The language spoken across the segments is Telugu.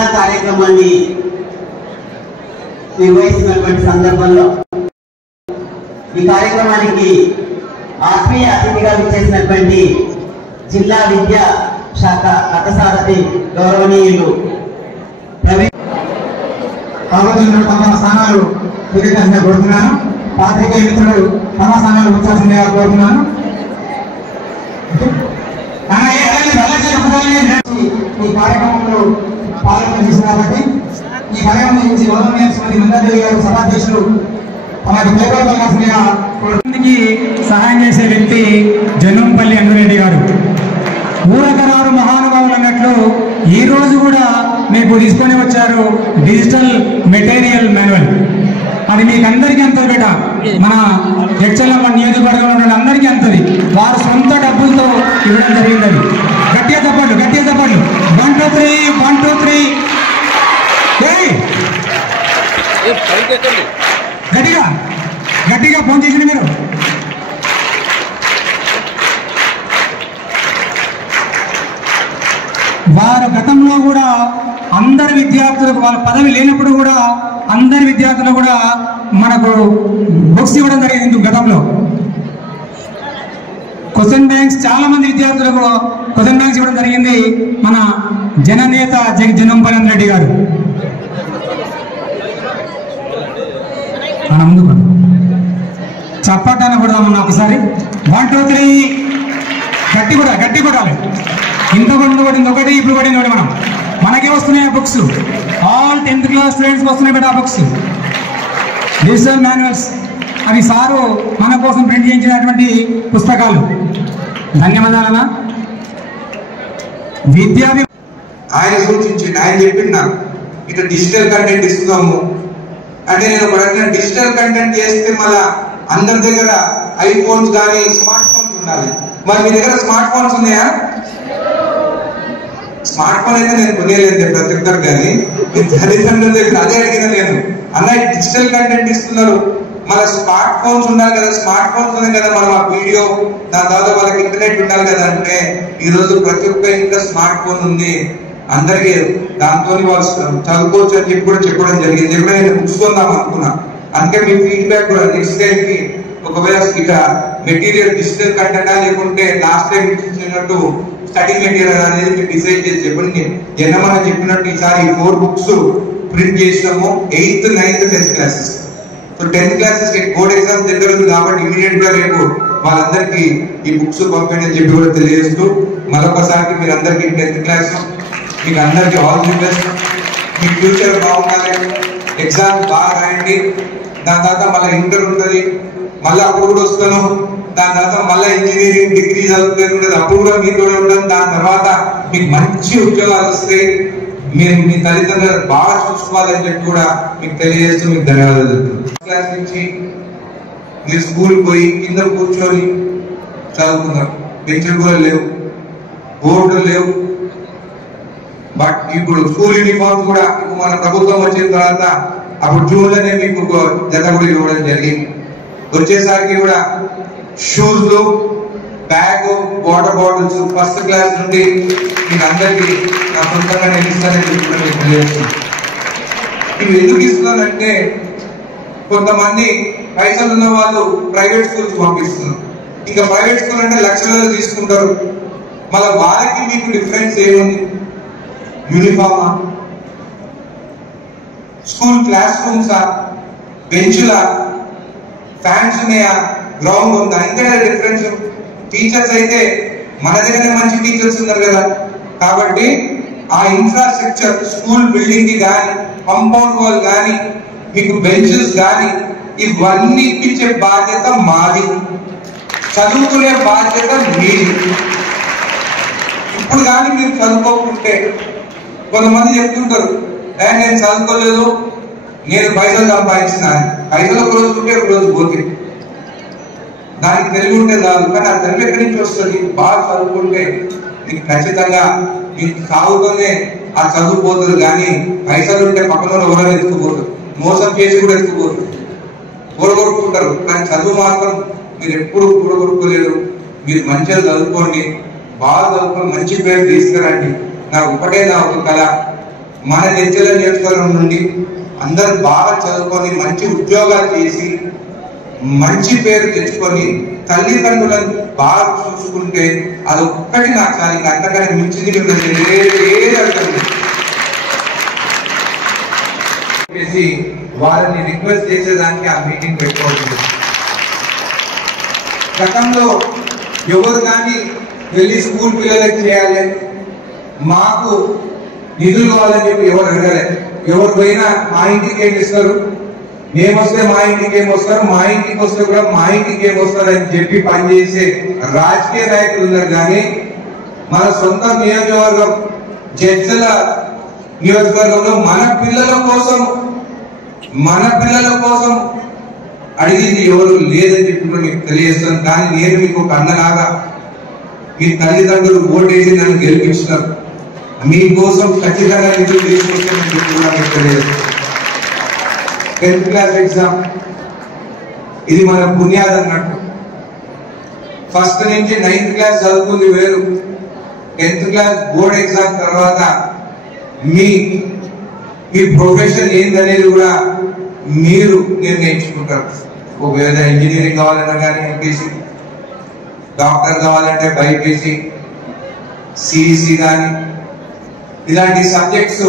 బోధనా కార్యక్రమాన్ని నిర్వహిస్తున్నటువంటి సందర్భంలో ఈ కార్యక్రమానికి ఆత్మీయ అతిథిగా విచ్చేసినటువంటి జిల్లా విద్యా శాఖ రథసారథి గౌరవనీయులు తమ స్థానాలు కోరుతున్నాను. పాత్రికేయ మిత్రులు తమ స్థానాలు వచ్చాల్సిందిగా కోరుతున్నాను. ఈ కార్యక్రమంలో పాల్గొనేసి కాబట్టి ఈ కార్యక్రమం నుంచి గౌరవనీయ శ్రీమతి మందాదేవి గారు సభాధ్యక్షులు తమకు పేర్కొనవలసిందిగా సహాయం చేసే వ్యక్తి జనంపల్లి అంజరెడ్డి గారు. ఊరకరారు మహానుభావులు అన్నట్లు ఈ రోజు కూడా మీకు తీసుకొని వచ్చారు డిజిటల్ మెటీరియల్ మాన్యువల్. అది మీకు అందరికీ అంతది బేట. మన హెచ్ఎల్ఎం నియోజకవర్గంలో ఉన్న అందరికీ అంతది. వారు సొంత డబ్బులతో ఇవ్వడం జరిగింది. గట్టిగా చెప్పండి, గట్టిగా చెప్పండి. 1 2 3 1 2 3 గట్టిగా గట్టిగా ఫోన్ చేసింది మీరు. వారు గతంలో కూడా అందరి విద్యార్థులకు వాళ్ళ పదవి లేనప్పుడు కూడా అందరి విద్యార్థులు కూడా మనకు బుక్స్ ఇవ్వడం జరిగింది. గతంలో క్వశ్చన్ బ్యాంక్స్ చాలా మంది విద్యార్థులకు క్వశ్చన్ బ్యాంక్స్ ఇవ్వడం జరిగింది. మన జననేత జనంపల్లి రెడ్డి గారు. మన ముందుకు చప్పటాన్ని కొడదామన్నా ఒకసారి. 1 2 3 గట్టి కూడా గట్టి కొట్టాలి. ఇంత ముందు కూడా ఇంకొకటి ఇప్పుడు కూడా ఇంకోటి. మనకే వస్తున్నాయి బుక్స్. ఆల్ 10th క్లాస్ స్టూడెంట్స్కి వస్తున్నాయి బట్ ఆ బుక్స్ డిజిటల్ మాన్యువల్స్. అవి సారు మన కోసం ప్రింట్ చేయించినటువంటి పుస్తకాలు. ధన్యవాదాలన్నా. విద్యార్థి ఆయన సూచించింది, ఆయన చెప్పింది నాకు ఇట్లా డిజిటల్ కంటెంట్ ఇస్తున్నాము అంటే నేను ఒక డిజిటల్ కంటెంట్ చేస్తే మళ్ళా అందరి దగ్గర ఐఫోన్స్ కానీ స్మార్ట్ ఫోన్స్ ఉండాలి. మరి మీ దగ్గర స్మార్ట్ ఫోన్స్ ఉన్నాయా? స్మార్ట్ ఫోన్ అయితే నేను కొనేలేదు ప్రతి ఒక్కరు, కానీ తల్లిదండ్రుల దగ్గర అదే అడిగిన నేను. అన్న డిజిటల్ కంటెంట్ ఇస్తున్నారు, మన స్మార్ట్ ఫోన్స్ ఉండాలి కదా, స్మార్ట్ ఫోన్స్ ఉన్నాయి కదా, మనం ఆ వీడియో దాని తర్వాత వాళ్ళకి ఇంటర్నెట్ ఉండాలి కదా. అంటే ఈరోజు ప్రతి ఒక్క ఇంట్లో స్మార్ట్ ఫోన్ ఉంది, అందరికీ దాంతో వాళ్ళు చదువుకోవచ్చు అని చెప్పి కూడా చెప్పడం జరిగింది. ఎప్పుడైనా నేను బుక్స్ కొందాం అనుకున్నా. అందుకే మీ ఫీడ్బ్యాక్ కూడా నెక్స్ట్ టైంకి ఒకవేళ ఇక మెటీరియల్ డిజిటల్ కంటెంటా లేకుంటే లాస్ట్ టైం ఇచ్చినట్టు స్టడీ మెటీరియల్ అనేది మీరు డిసైడ్ చేసి చెప్పండి. మనం చెప్పినట్టు ఈసారి 4 బుక్స్ ప్రింట్ చేసినాము. 8th 9th 10th classes. So 10th classes board exams దగ్గర ఉంది కాబట్టి ఇమీడియట్ గా రేపు వాళ్ళందరికీ ఈ బుక్స్ పంపండి అని చెప్పి కూడా తెలియజేస్తూ మరొకసారి మీరు అందరికీ 10th క్లాస్ మీకు అందరికీ all the best. Me future బాగుండాలి, ఎగ్జామ్స్ బాగా రాయండి. దాని తర్వాత మళ్ళీ ఇంటర్ ఉంటుంది, మళ్ళీ అప్పుడు కూడా వస్తాను. దాని తర్వాత మళ్ళీ ఇంజనీరింగ్ డిగ్రీ చదువుతుంది, అప్పుడు కూడా మీతో ఉంటాను. దాని తర్వాత మీకు మంచి ఉద్యోగాలు వస్తాయి. మీరు మీ తల్లిదండ్రులు బాగా చూసుకోవాలని చెప్పి కూడా మీకు తెలియజేస్తూ మీకు ధన్యవాదాలు చెప్తున్నాను. క్లాస్ నుంచి మీరు స్కూల్ పోయి కింద కూర్చొని చదువుకున్నారు, బెంచ్లు కూడా లేవు, బోర్డులు లేవు. బట్ ఇప్పుడు స్కూల్ యూనిఫామ్స్ కూడా మన ప్రభుత్వం వచ్చిన తర్వాత అప్పుడు జూన్లోనే మీకు జత కూడా ఇవ్వడం జరిగింది. వచ్చేసరికి కూడా shoes, bag, water bottles first class నుండి మీకు అందరికీ నా సొంతంగా నేను ఇస్తానని చెప్పి తెలియజేస్తున్నాను. ఇవి ఎందుకు ఇస్తున్నానంటే కొంతమంది పైసలు ఉన్న వాళ్ళు ప్రైవేట్ స్కూల్స్ పంపిస్తున్నారు. ఇంకా ప్రైవేట్ స్కూల్ అంటే లక్షలలో తీసుకుంటారు. మళ్ళీ వాళ్ళకి మీకు డిఫరెన్స్ ఏముంది? యూనిఫామా, స్కూల్ క్లాస్ రూమ్సా, బెంచులా, ఫ్యాన్స్ ఉన్నాయా, గ్రౌండ్ ఉందా? ఇంకా డిఫరెన్స్. టీచర్స్ అయితే మన దగ్గరనే మంచి టీచర్స్ ఉన్నారు కదా, కాబట్టి ఆ ఇన్ఫ్రాస్ట్రక్చర్ స్కూల్ బిల్డింగ్ కి కానీ కాంపౌండ్ వాల్ కానీ మీకు బెంచెస్ కానీ ఇవన్నీ ఇప్పించే బాధ్యత మాది, చదువుకునే బాధ్యత మీది. ఇప్పుడు కానీ మీరు చదువుకోకుంటే కొంతమంది చెప్తుంటారు, నేను చదువుకోలేదు, నేను పైసలు సంపాదించిన. పైసలు ఒక రోజు ఉంటే ఒక రోజు పోతే దానికి తెలివి ఉంటే చాలు. కానీ ఆ తెలివి ఎక్కడి నుంచి వస్తుంది? బాగా చదువుకుంటే మీకు ఖచ్చితంగా మీకు సాగుతూనే ఆ చదువు పోతుంది. కానీ పైసలు ఉంటే పక్కన ఎవరైనా ఎత్తుకుపోతారు, మోసం చేసి కూడా ఎత్తుకుపోతారు, కూడగొట్టుకుంటారు. కానీ చదువు మాత్రం మీరు ఎప్పుడు కూడగొట్టుకోలేరు. మీరు మంచిగా చదువుకోండి, బాగా చదువుకొని మంచి పేరు తీసుకురండి. నాకు ఒకటే నా ఒక కళ, మన జడ్చల నియోజకవర్గం నుండి అందరూ బాగా చదువుకొని మంచి ఉద్యోగాలు చేసి మంచి పేరు తెచ్చుకొని తల్లిదండ్రులను బాగా చూసుకుంటే అది ఒక్కటి నాకు చాలు. ఇంకా అంతకన్నా మించింది ఏది అడగండి. వాళ్ళని రిక్వెస్ట్ చేసేదానికి ఆ మీటింగ్ పెట్టుకోవచ్చు. గతంలో ఎవరు కానీ వెళ్ళి స్కూల్ పిల్లలకి చేయాలి, మాకు నిధులు కావాలని చెప్పి ఎవరు అడగలే. ఎవరు పోయినా మా ఇంటికి ఏమి ఇస్తారు, మేమొస్తే మా ఇంటికి ఏమి వస్తారు, మా ఇంటికి వస్తే కూడా మా ఇంటికి ఏమి వస్తారు అని చెప్పి పనిచేసే రాజకీయ నాయకులు ఉన్నారు. కానీ మన సొంత నియోజకవర్గం జడ్చల నియోజకవర్గంలో మన పిల్లల కోసం అడిగింది ఎవరు లేదని చెప్పి మీకు తెలియజేస్తాను. కానీ నేను మీకు ఒక అన్నలాగా మీ తల్లిదండ్రులు ఓటేసి నన్ను గెలిపించినారు. మీకోసం ఖచ్చితంగా నిధులు తీసుకొస్తానని చెప్పి కూడా మీకు తెలియజేస్తాను. 10th క్లాస్ ఎగ్జామ్ ఇది మన బునియాద్ అన్నట్టు. ఫస్ట్ నుంచి 9th క్లాస్ చదువుకుంది వేరు. 10th క్లాస్ బోర్డ్ ఎగ్జామ్ తర్వాత మీ ప్రొఫెషన్ ఏందనేది కూడా మీరు నిర్ణయించుకుంటారు. ఒకవేళ ఇంజనీరింగ్ కావాలన్నా కానీ ఎంపీసీ, డాక్టర్ కావాలంటే బైపీసీ, సిఈసి కానీ ఇలాంటి సబ్జెక్ట్స్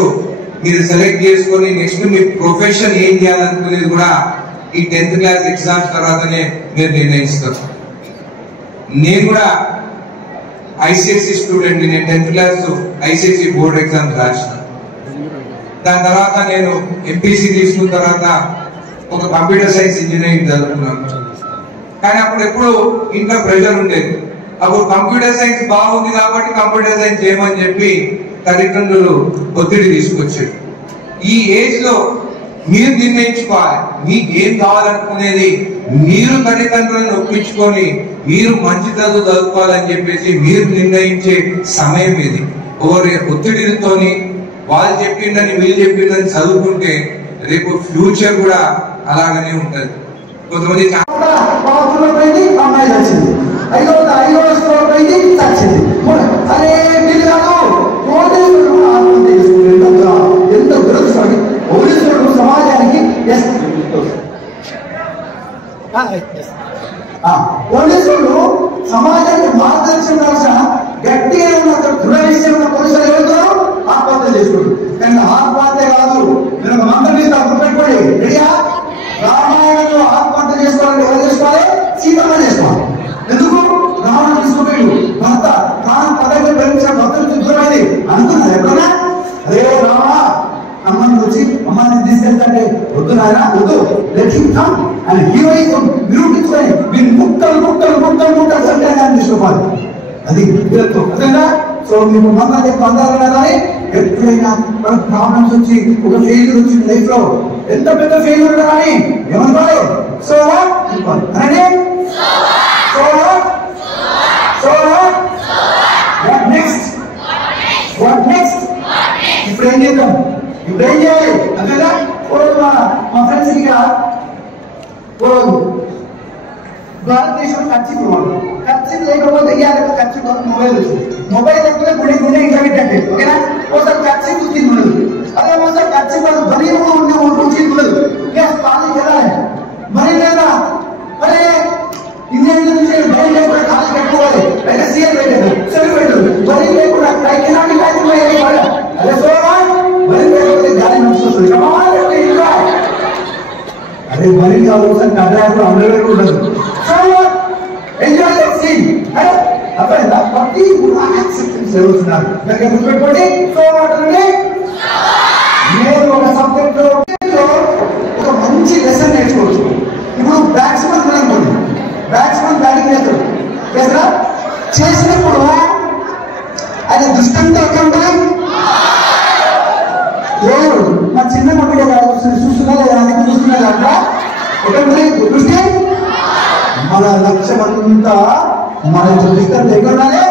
మీరు సెలెక్ట్ చేసుకొని నెక్స్ట్ మీ ప్రొఫెషన్ ఏం చేయాలనుకునేది కూడా ఈ 10th క్లాస్ ఎగ్జామ్స్ తర్వాతనే మీరు నిర్ణయిస్తారు. నేను కూడా ఐసిఎస్సి స్టూడెంట్. నేను 10th class ICSC board exams రాసిన. దాని తర్వాత నేను ఎంపీసీ తీసుకున్న తర్వాత ఒక కంప్యూటర్ సైన్స్ ఇంజనీరింగ్ చదువుకున్నాను. కానీ అప్పుడు ఎప్పుడు ఇంట్లో ప్రెషర్ ఉండేది. అప్పుడు కంప్యూటర్ సైన్స్ బాగుంది కాబట్టి కంప్యూటర్ సైన్స్ చేయమని చెప్పి తల్లిదండ్రులు ఒత్తిడి తీసుకొచ్చారు. ఈ ఏజ్ లో మీరు నిర్ణయించుకోవాలి మీకు ఏం కావాలనుకునేది. మీరు తల్లిదండ్రులను ఒప్పించుకొని మీరు మంచి చదువుకోవాలని చెప్పేసి మీరు నిర్ణయించే సమయం ఇది. ఎవరి ఒత్తిడితోని వాళ్ళు చెప్పిందని వీళ్ళు చెప్పిందని చదువుకుంటే రేపు ఫ్యూచర్ కూడా అలాగనే ఉంటది. కొంతమంది సమాజానికి పోలీసులు సమాజానికి మార్గదర్శనం కావాల్సిన గట్టిగా ఉన్న దృఢ నిశ్చయం ఉన్న పోలీసులు ఎవరుతారు ఆత్మహత్య చేసుకుంటారు. కానీ ఆత్మహత్య కాదు, నేను ఒక మంత్రం ఇస్తాను గుర్తుపెట్టుకోండి. రెడీయా? రామాయణంలో ఆత్మహత్య చేసుకోవాలంటే ఎవరు చేసుకోవాలి? సీతమ్మ చేసుకోవాలి. ఎందుకు? రావణుడు తీసుకుపోయాడు భర్త తాను పదవి ప్రేమించిన భర్తను దూరమైంది అనుకున్నారు ఎప్పుడన్నా? అదే రావణ అమ్మని వచ్చి అమ్మాయిని తీసుకెళ్తాంటే వద్దు నాయన వద్దు లెట్టింటాం అని హీరోయిజం నిరూపించుకొని మీరు ముక్కలు సంఖ్యాన్ని తీసుకోవాలి. అది వీళ్ళతో అదేనా? సో మీకు మొన్న చెప్పి అందాలి కదా. ఎప్పుడైనా మనకు ప్రాబ్లమ్స్ వచ్చి ఒక ఫెయిల్యూర్ వచ్చింది లైఫ్ లో, ఎంత పెద్ద ఫెయిల్యూర్ కానీ ఏమనుకోవాలి? సో అనండి వాట్ నెక్స్ట్ ఇప్పుడు ఏం చేద్దాం? ఇప్పుడు ఏం చేయాలి అంతేనా? మా ఫ్రెండ్స్ ఇక భారతదేశంలో ఖర్చు లేకపోతే ఖర్చు మొబైల్ వచ్చింది. మొబైల్ లేకపోతే గుండె ఇంకా పెట్టండి. ఓకేనా? ఒకసారి ఖర్చు రుచి ఉండదు. అదే ఒకసారి ఖర్చు బలి ఉండే రుచి ఉండదు. కాలేజ్ వెళ్ళాలి బలి లేదా? అరే ఇండియన్ నుంచి బలి లేకుండా కాలేజ్ పెట్టుకోవాలి. అయితే సీఎం పెట్టారు సెలవు పెట్టారు. బలి లేకుండా ఎలాంటి కాలేజ్ అదే సోమా బలి లేకపోతే గాలి నడుస్తుంది. అదే బలి కావాల్సిన కడ్డారు అందరూ ఉండదు. Enjoy the scene. అర్థమైందా? ప్రతి కూడా యాక్సెప్టెన్స్ జరుగుతున్నారు. దానికి గుర్తుపెట్టుకోండి. సో వాటిని నేను ఒక సబ్జెక్ట్ లో ఒక మంచి లెసన్ నేర్చుకోవచ్చు. ఇప్పుడు బ్యాట్స్మెన్ అనుకోండి, బ్యాట్స్మెన్ బ్యాటింగ్ చేస్తాడు చేస్తారా? చేసినప్పుడు ఆయన దృష్టంతో ఎక్కడ ఉంటుంది? లేదు మా చిన్న మమ్మీ చూస్తున్నా లేదా చూస్తున్నా కదా ఎక్కడ దృష్టి? మన లక్ష్యం అంతా మన దృష్టి ఎక్కడ ఉండాలి?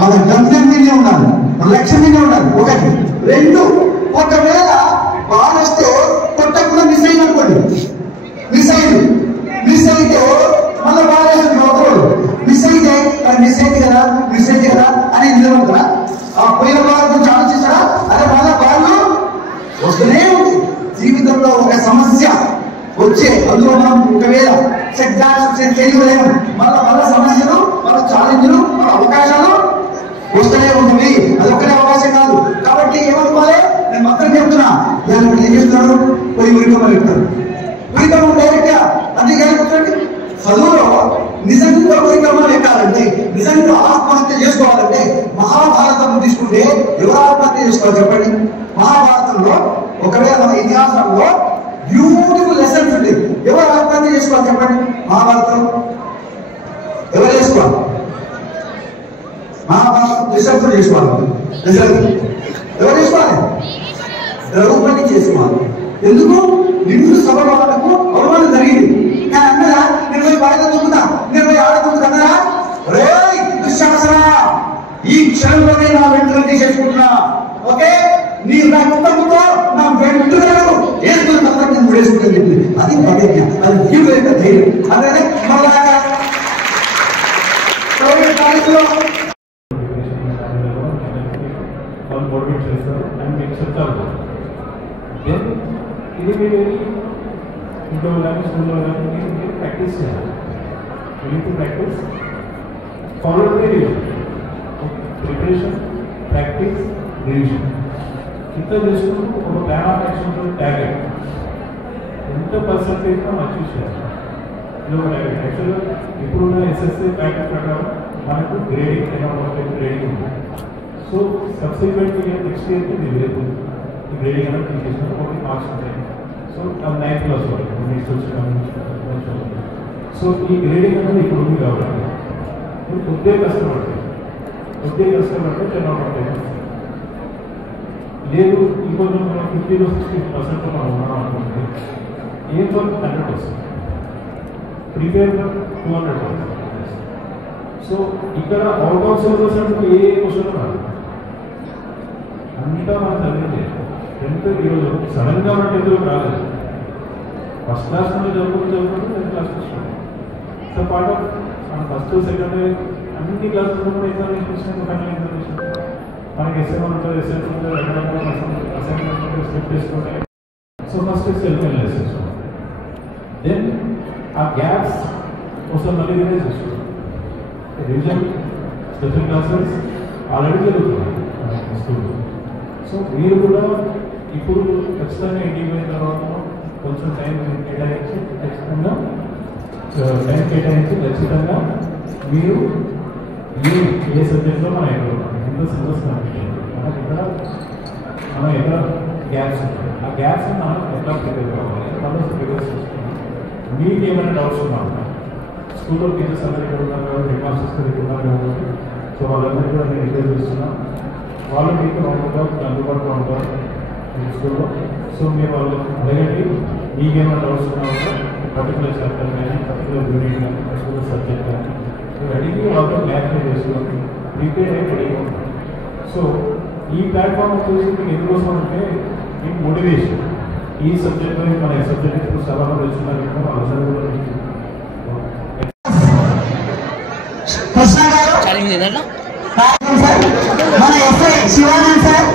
మన గమ్యం మీదే ఉండాలి, మన లక్ష్యం మీదే ఉండాలి. ఒకటి. రెండు, ఒకవేళ బాల్ వస్తే కొట్టకుండా మిస్ అయింది అనుకోండి, మిస్ అయితే మళ్ళీ బాల్ వేస్తుంది ఒకరోజు. మిస్ అయితే కదా అని నిలబడతారా? ఆ పోయిన బాల్ గురించి ఆలోచిస్తారా? అదే మళ్ళీ బాల్ తెలియలేము. వాళ్ళ సమస్యలు, వాళ్ళ ఛాలెంజ్లు, వాళ్ళ అవకాశాలు వస్తూనే ఉంటుంది. అది ఒక్కటే అవకాశం కాదు. కాబట్టి ఏమనుకోవాలి, నేను మాత్రం చెప్తున్నా, దాన్ని ఏం చేస్తున్నాడు, పోయి ఉరికమ్మలు చెప్తాడు. ఉరికమ్మ డైరెక్ట్ గా అందుకని కూర్చోండి. చదువులో నిజంగా ఉరికమ్మలు ఎక్కాలంటే, నిజంగా ఆత్మహత్య చేసుకోవాలంటే మహాభారతం తీసుకుంటే ఎవరు ఆత్మహత్య చేసుకోవాలి చెప్పండి? మహాభారతంలో ఒకవేళ మన ఇతిహాసంలో బ్యూటిఫుల్ లెసన్స్ ఉంది. ఎవరు ఆత్మహత్య చేసుకోవాలి చెప్పండి? మహాభారతం ఎవరు చేసుకోవాలి? మహాభారతం రిసర్చ్ చేసుకోవాలి. రిసర్చ్ ఎవరు చేసుకోవాలి? ద్రౌపది చేసుకోవాలి. ఎందుకు? నిండు సభ వాళ్ళకు అవమానం జరిగింది. కానీ అన్నదా, నేను పోయి బయట దొరుకుతా, నేను పోయి ఆడుతుంది అన్నదా, రే దుశ్శాసన, ఈ క్షణంలోనే నా వెంట్రుకలు తీసేసుకుంటున్నా. ఓకే, నీ నా కుటుంబంతో నా వెంట్రుకలను వేసుకున్న తర్వాత నేను వేసుకుంటాను చెప్పింది. అది ప్రతిజ్ఞ, అది జీవిత ధైర్యం. అదే మళ్ళా ప్రైవేట్ కాలేజీలో వాళ్ళు మోటివేట్ చేస్తారు అండ్ మీకు చెప్తారు. దెన్ ఇది మీరు ఇంట్లో కానీ స్కూల్లో కానీ మీరు ప్రాక్టీస్ చేయాలి. To practice follow preparation, practice, revision ఇంత చేసుకుంటూ ఒక ప్లాన్ ఆఫ్ యాక్షన్తో టార్గెట్ ఎంత పర్సంటేజ్ మనం అచీవ్ చేయాలి. ఇది ఒక టార్గెట్. యాక్చువల్గా ఇప్పుడున్న ఎస్ఎస్సీ ప్యాకేజ్ ప్రకారం మనకు గ్రేడింగ్ గ్రేడింగ్ ఉంది. సో సబ్సిక్వెంట్ ఇయర్ నెక్స్ట్ ఇయర్కి ఇది లేదు. ఈ గ్రేడింగ్ అనేది తీసేసిన ఒకటి మార్క్స్ ఉంటాయి. సో అది 9th క్లాస్ వరకు నెక్స్ట్ వచ్చిన. సో ఈ గ్రేడింగ్ అనేది ఇప్పుడు ఉంది కాబట్టి కొద్దిగా కష్టపడతాయి. కొద్దిగా కష్టపడితే 10 out of 10 లేదు. ఇంకొంచెం మనం 50 to 60% మనం ఉన్నాం అనుకుంటే ఏం వర్క్ 100%, ప్రిపేర్ వర్క్ 200%. సో ఇక్కడ అవుట్ ఆఫ్ సిలబస్ అంటే ఏ క్వశ్చన్ రాదు. అంతా మనం చదివింది 10th. ఈరోజు సడన్గా మన 10th రాలేదు. ఫస్ట్ క్లాస్ నుండి చదువుకుంటూ 10th క్లాస్ వస్తుంది. సో పార్ట్ ఆఫ్ మన ఫస్ట్ సెకండ్ అన్ని క్లాసెస్ కూడా ఎగ్జామినేషన్ వచ్చినాక ఫైనల్ ఎగ్జామినేషన్ మనకి ఎస్ఎం ఉంటుంది, ఎస్ఎల్ ఉంటుంది, అసైన్మెంట్ స్లిప్ చేసుకుంటే. So first self analysis, then ఆ గ్యాప్స్ ఒకసారి మళ్ళీ రివైజ్ చేసుకోవాలి. రివిజన్ స్పెషల్ క్లాసెస్ ఆల్రెడీ జరుగుతున్నాయి స్కూల్లో. సో మీరు కూడా ఇప్పుడు ఖచ్చితంగా ఇంటికి పోయిన తర్వాత కొంచెం టైం కేటాయించి ఖచ్చితంగా ఖచ్చితంగా మీరు ఏ సబ్జెక్ట్లో మనం ఎక్కడ ఎంత సిలబస్ మనకి ఎక్కడ గ్యాప్స్ ఉంటాయి. ఆ గ్యాప్స్ మనం ఎట్లా ప్రిపేర్ కావాలి, మనం ప్రిపేర్ చేసుకున్నాం. మీకు ఏమైనా డౌట్స్ ఉన్నాం, స్కూల్లో టీచర్స్ అందరూ ఇక్కడ ఉన్నారు కాబట్టి, హెడ్ మాస్టర్స్ ఇక్కడ ఉన్నారు కాబట్టి, సో వాళ్ళందరూ కూడా నేను రిక్వెస్ట్ చేస్తున్నాను. వాళ్ళు మీకు అందుబాటులో ఉంటారు స్కూల్లో. సో మీరు వాళ్ళు అడగండి. మీకేమైనా డౌట్స్ ఉన్నా కూడా పర్టికులర్ చాప్టర్ కానీ, పర్టికులర్ యూనిట్ కానీ, పర్టికులర్ సబ్జెక్ట్ కానీ మీరు అడిగి వాళ్ళతో క్లారిఫై చేసుకోండి. ప్రిపేర్ అయ్యి రెడీగా ఉంటారు. సో ఈ ప్లాట్ఫామ్ వచ్చేసి మీకు ఎందుకోసం అంటే మీకు మోటివేషన్. ఈ సబ్జెక్ట్లో మన సబ్జెక్ట్ ఇప్పుడు చాలా మంది వచ్చినారు, వాళ్ళందరూ కూడా కృష్ణ గారు, మన ఎస్ఐ శివానంద్ సార్,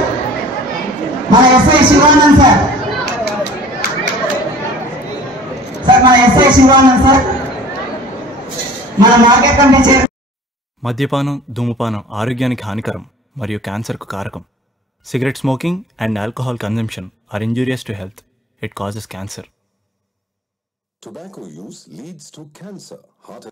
మన ఎస్ఐ శివానంద్ సార్, మన ఎస్ఐ శివానంద్ సార్, మన మార్కెట్ కమిటీ చైర్. మద్యపానం, ధూమపానం ఆరోగ్యానికి హానికరం మరియు క్యాన్సర్కు కారకం. Cigarette smoking and alcohol consumption are injurious to health. It causes cancer. Tobacco use leads to cancer, heart